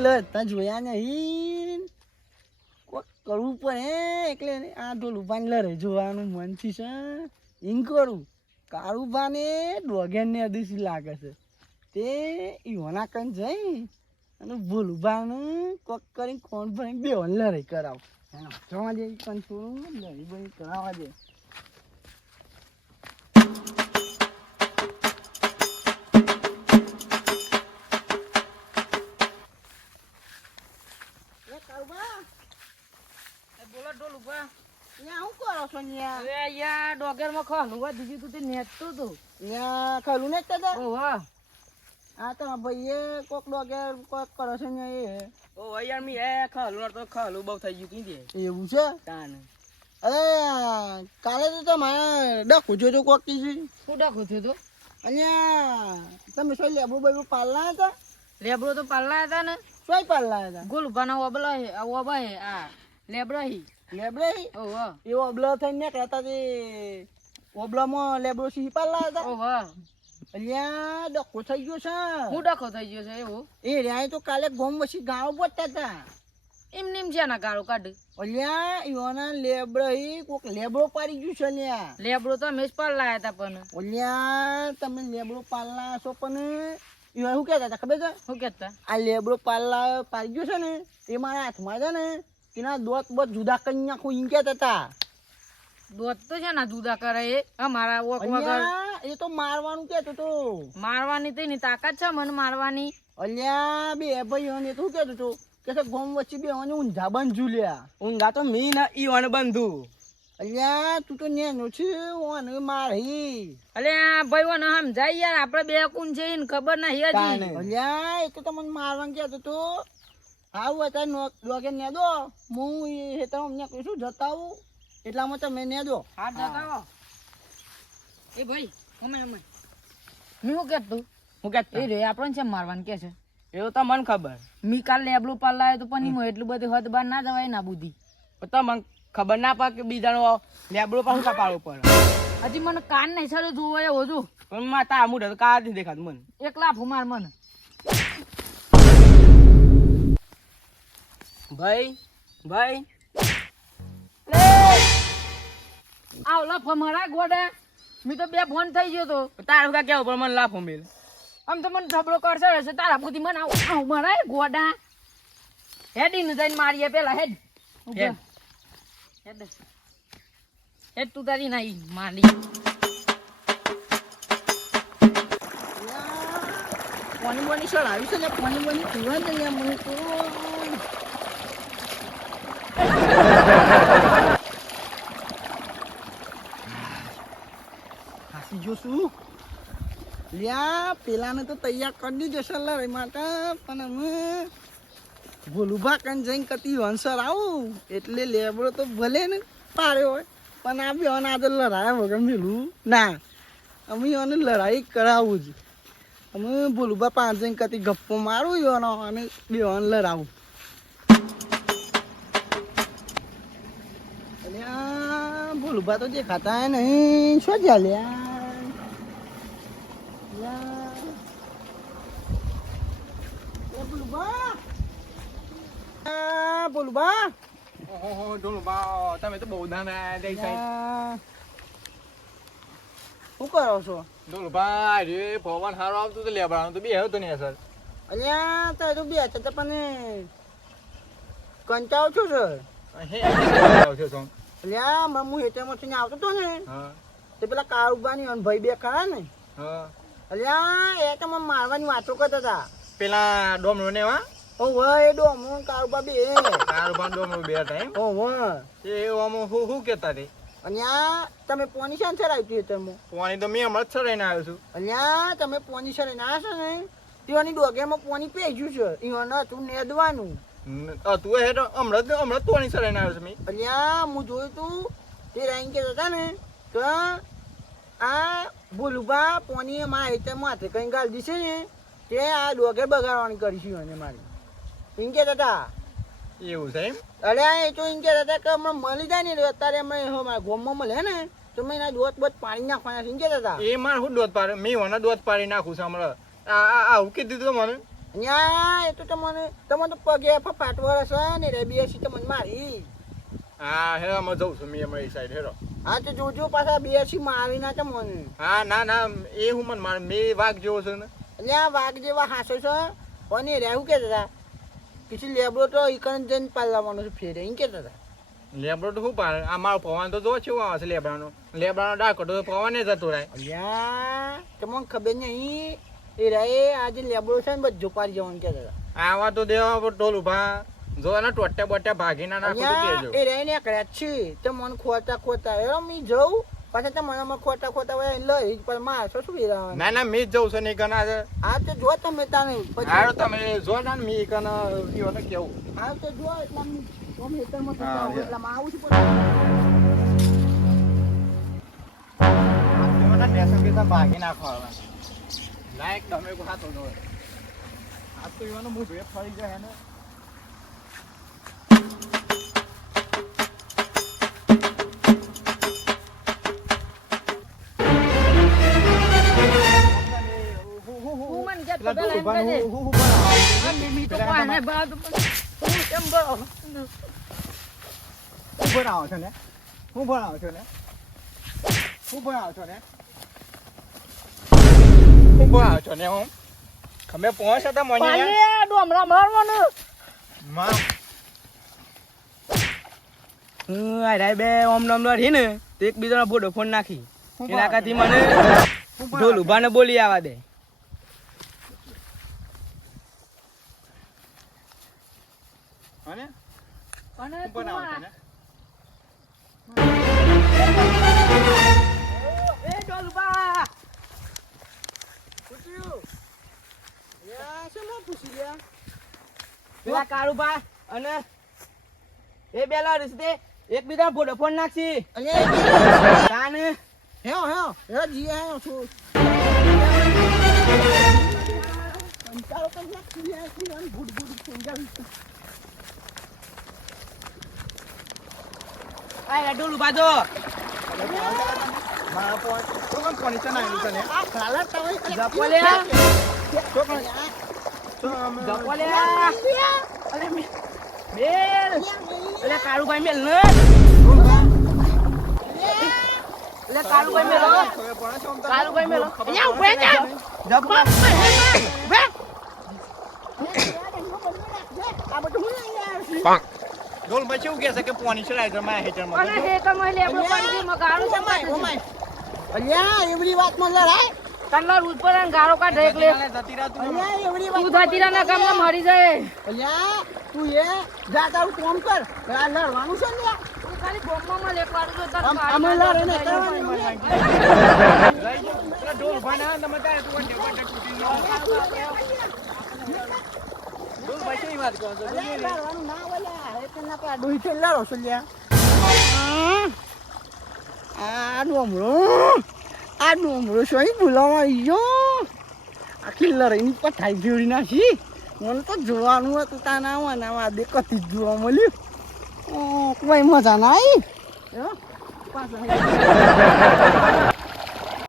લડતા જોયા નહીં. કોક કરવું પડે એટલે આ ઢોલુભાને લડે જોવાનું મન છે. એમ કરું. કાળુભાને ડોગેનને અદીસી લાગે છે. તે ઈવોના કન જઈ અને ભૂલુભાને કોક કરીને કોણ ભરીને બે લડાઈ કરાવ. એનો જવા દે પણ થોડું લડી બની કરાવવા દે. અહીંયા હવે અહીંયા ડોગરમાં ખાવાનું હોય તું તે તો. અહીંયા ખરું ને દાદા ઓ વાહ. તો ભાઈએ કોક ડોગે કોક કરો છે ને એ. ઓ યાર મી એ ખાલું તો ખાલું બહુ થઈ ગયું કીધે. એવું છે? તાન. અરે કાલે તો તમારે ડખું જોજો કોક કીધું શું ડાખો થયો તો અહીંયા તમે શું લેબુ બેબુ પાલના હતા? લેબડો તો પાલના હતા ને. શું પાલના હતા? ગોલુભાના ઓબલા આ ઓબા હે આ લેબડા હી. લેબડે ઓ એ ઓબલો થઈને નીકળ્યા તે ઓબલામાં લેબડો સી પાલના હતા. ઓહો. અહીંયા ડખો થઈ ગયો છે. શું ડાખો થઈ ગયો છે એવો? એ રહ્યા તો કાલે ગોમ પછી ગાળો બોટતા હતા. એમ નેમ છે ગાળો કાઢ. અલ્યા યોના લેબડો ઈ કોક લેબડો પાડી ગયું છે અલ્યા લેબડો તો અમે જ પાડલા હતા પણ. ઓલ્યા તમે લેબડો પાલના છો પણ ઈવા શું કહેતા હતા ખબર છે? શું કેતા આ લેબડો પાલલા પાડી ગયો છે ને એ મારા હાથમાં છે ને એના દોત બોત જુદા કરી નાખું એમ કહેતા હતા દોત તો છે ના જુદા કરે એ. અમારા ઓક વગર એ તો મારવાનું કહેતો તો. મારવાની તો એની તાકાત છે મને મારવાની. અલ્યા બે ભાઈઓને એ તો શું કહેતો તો? કે છે ગોમ વચ્ચે બે મને ઊંઝા બંધુ લ્યા. ઊંઘા તો મી ના ઈ વણ બંધુ. અલ્યા તું તો નેનો છે ઓને મારી. અલે આ ભાઈ વન સમજાય યાર આપડે બે કુન છે એને ખબર નહીં હજી. અલ્યા એ તો તમને મારવાનું કહેતો તો. આવું અત્યારે ડોગે ને દો હું એ હેતા અમને કહીશું જતા આવું એટલામાં તમે ને દો હાથ જતાવો. એ ભાઈ અમે અમે. હું શું તું? હું કે એ રે આપણને છે મારવાનું કે છે? એવું તો મને ખબર. મી કાલ લેબલું પાલ્લા તો પણ એમાં એટલું બધું હદ બાર ના જવાય ના બુદ્ધિ. તો મને ખબર ના પડે કે બીજાનો લેબડો પાછું કપાળું પડે હજી મને કાન નહીં સરે જોવો હોજું જો. પણ માતા આમું તો કાર નથી દેખાતું મને. એક ફુમાર માર મને. ભાઈ ભાઈ. આવ લાફો મારા ગોડા. મી તો બે ફોન થઈ ગયો તો. તારા કા કેવો પણ મને લાફો મેલ. આમ તો મને થબડો કરશે રહેશે તારા બુદ્ધિ મને આવ મારા ગોડા. હેડી ને જઈને મારીએ પેલા હેડ. હેડ. હેડ. તું તારી નાઈ મારી. પાણી પાણી આવ્યું છે ને પાણી પાણી પીવા મને લે મને જો હાસી જોશું. લ્યા, પેલાને તો તૈયાર કરી દીધો છે લડાઈ માટે, પણ અમે ભોલુભા કન જઈને કતી વંસર આવું. એટલે લેબડો તો ભલે ને પાડ્યો હોય, પણ આ બી અને તો લડાયા વગર મેલું. ના, અમે અને લડાઈ કરાવું જ. અમે ભોલુભા પાંચ જઈને કતી ગપ્પો મારું અને બે લડાવું. અલ્યા ભોલુભા તો દેખાતા નહીં. શું ચાલ્યા ભોલુભા ઓહો ડોલું તમે તો બહુ નાના દઈ સાહેબ. શું કરો છો? ડોલું ભાઈ રે ભગવાન હારો આવતું તો લેબડાનું તો બે ને સર અલ્યા તારે તો બે છે પણ કંટાળો છું સર? હે આવશે સોંગ. અલ્યા હમણાં હું હેઠળમાંથી આવતો હતો ને. તે પેલા કાળુબાની અને ભાઈ બે ખરા ને. હા. અલ્યા એ તો મને મારવાની વાતો કરતા હતા પેલા ડોમરો ને વા ઓ ભાઈ એ ડોમરો કાળુબા બે કાળુબા ડોમરો બે ટાઈમ એમ? ઓ વાહ એ ઓમો હું હું કેતા રે અહીંયા તમે પોની શાન સર આવ્યું તમે પાણી તો મેં હમણાં જ ચડાઈને આવ્યો છું. અહીંયા તમે પોની સર આવ્યા છો ને ત્યાંની ડોગેમાં પોની પેજ્યું છે. ઈવન હતું નેદવાનું તું હે તો હમણાં જ હમણાં તો નહીં ચડાઈને આવ્યો છે મેં. અલ્યા હું જોયું તું તે રાઈન કે હતા ને કે આ ભૂલુભા પોની મારા હેઠળમાં માથે કંઈ ગાલ દીશે ને તે આ ડોગે બગાડવાની કરીશું અને મારી. એમ કહેતા હતા. એવું છે એમ? અરે એ તો એમ કહેતા હતા કે હમણાં મળી જાય ને અત્યારે અમે મારા ગોમમાં મળે ને તો મેં એના દોત બોત પાણી નાખવાના એમ કહેતા હતા. એ મારે શું દોત પાડે મેં વના દોત પાડી નાખું છું હમણાં. આ આ આવું કીધું તું મને. અહીંયા એ તો તમને તમને તો પગે ફાટ વરસ ને રે બેસી તમને મારી. હા હે અમે જઉં છું મેં અમારી સાઈડ હેરો હા તો જોજો પાછા બેસી મારી ના તમને. હા ના ના એ હું મને મારે મેં વાઘ જેવો છે ને. એટલે આ વાઘ જેવા હાસો છે પણ એ રહેવું કેતા હતા? પછી લેબડો તો ઈકણ જઈને પાલવાનો છે ફેરે. એમ કેતા હતા. લેબડો તો શું પાડે? આ મારો પવન તો જો છે આવે આવશે લેબડાનો. લેબડાનો ડાકો તો પવન જતો રહે. અલ્યા તમને ખબર નહીં એ રહે આજે લેબડો છે ને બધું પાડી જવાનું કેતા આવા તો દેવા ટોલ ઊભા. જો ટોટ્યા બોટ્યા ભાગી ના નાખો તો એ રહે ને કર્યા છે. તે મને એ મી જઉં પાછા તે મને ખોટા ખોટા હોય લઈ પણ મારશો શું વિરાવાનું? ના ના મેં જઉં છું ને કના આ તો જો તમે તાને તમે જો ના ને કના ને કેવું. આ તો જો એટલા મી તો. આવું છું પણ મને ટેશન બેસન ભાગી નાખો હવે. લાયક તમે કો હાથો નો આ તો ઈવાનો મું ભેપ ફરી જાય ને હું ભણાવો છો ને? હું ભણાવો છો ને? હું ભણાવો છો ને? હું ને તમે પહોંચ હતા મને ડોમરા મારવાનો. માં અરે બે ઓમ નોમ રી ને તો એકબીજાનો ફોન નાખી. એના કાથી મને ઢોલ ઉભાને બોલી આવા દે. અને? અને પેલા કાળુભા અને એ બેલા રીસતે એકબીજા બોડો ફોન નાખી એ તાન હેઓ, હેઓ, હેઓ, જી હેઓ છું. કંટાળો સમજાવી. આ ઢોલ ઊભા કાળુભાઈ મેલ ને અલે કાળુભાઈ મેલો? કાળુભાઈ મેલો અહીંયા ઊભા છે જા. જપો આ બધું હું લઈને આવ્યો છું. ઢોલ પછી એવું કહે છે કે પોની ચડાય છે મારા હેઠળમાં? અને હેતરમાં લેબડો પાડી દે, મગાડો છે ઓમાય. અલ્યા એવડી વાતમાં લડાય? તનલો રૂજ પર એટલે જતી અલ્યા એવડી તું વાત ધતીરાના કામમાં મરી જાય. અલ્યા તું એ જા તારું કામ કર. આ લડવાનું છે ને? તું ખાલી બોમ્બમાં લડે ને કરવાનું. ને. લઈ જાઓ. પેલા ઢોલ ઊભા તમે તારે તું વંડે વંડે તૂટી ઢોલ પછી વાત કરો છો? લડવાનું ના લ્યા. એટલે ના પેલા ડોહી છે લડો છો લ્યા. આ ડોમરો આ ડોમરો શું અહીં બોલાવા આવી ગયો આખી લડાઈની પઠાઈ જોડી નાખી. મને તો જોવાનું હતું તા ના આવવાના વાદે કથી જ જોવા મળ્યું. કોઈ મજા ના આવી? પાછા